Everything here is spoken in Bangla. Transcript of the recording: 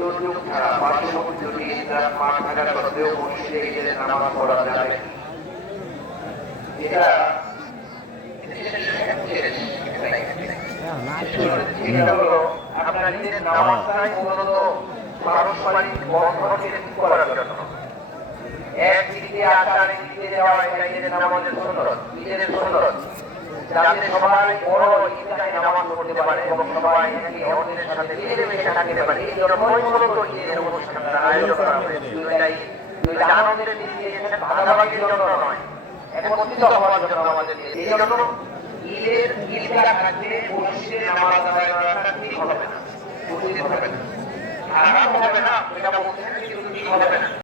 দুর্যোগ ছাড়া পার্শ্ববর্তী যদি মাঠ থাকার সত্ত্বেও মনুষ্যের নামাজ পড়া যাবে আপনার নিজের নামাজটাই মূলত পারস্পরিক বন্ধনকে ঠিক করার জন্য এক দিক আকার দিক যাওয়া এটা ঈদের নামাজের সুন্দর ঈদের সুন্দর যাতে সবাই বড় ঈদগাহে নামাজ পড়তে পারে এবং সবাই একে অন্যের সাথে মিলেমিশে থাকতে পারে। এই জন্যই মূলত ঈদের অনুষ্ঠানটা আয়োজন করা হয়েছে দুইটাই দুইটা আনন্দের দিক দিয়ে ভাগাভাগির জন্য নয় একত্রিত হওয়ার জন্য আমাদের এই জন্য ঈদের ঈদগাহ থাকলে মসজিদে নামাজ আদায় করাটা ঠিক হবে না মসজিদে হবে না। খারাপ হবে না, এটা বলছেন কিন্তু হবে না।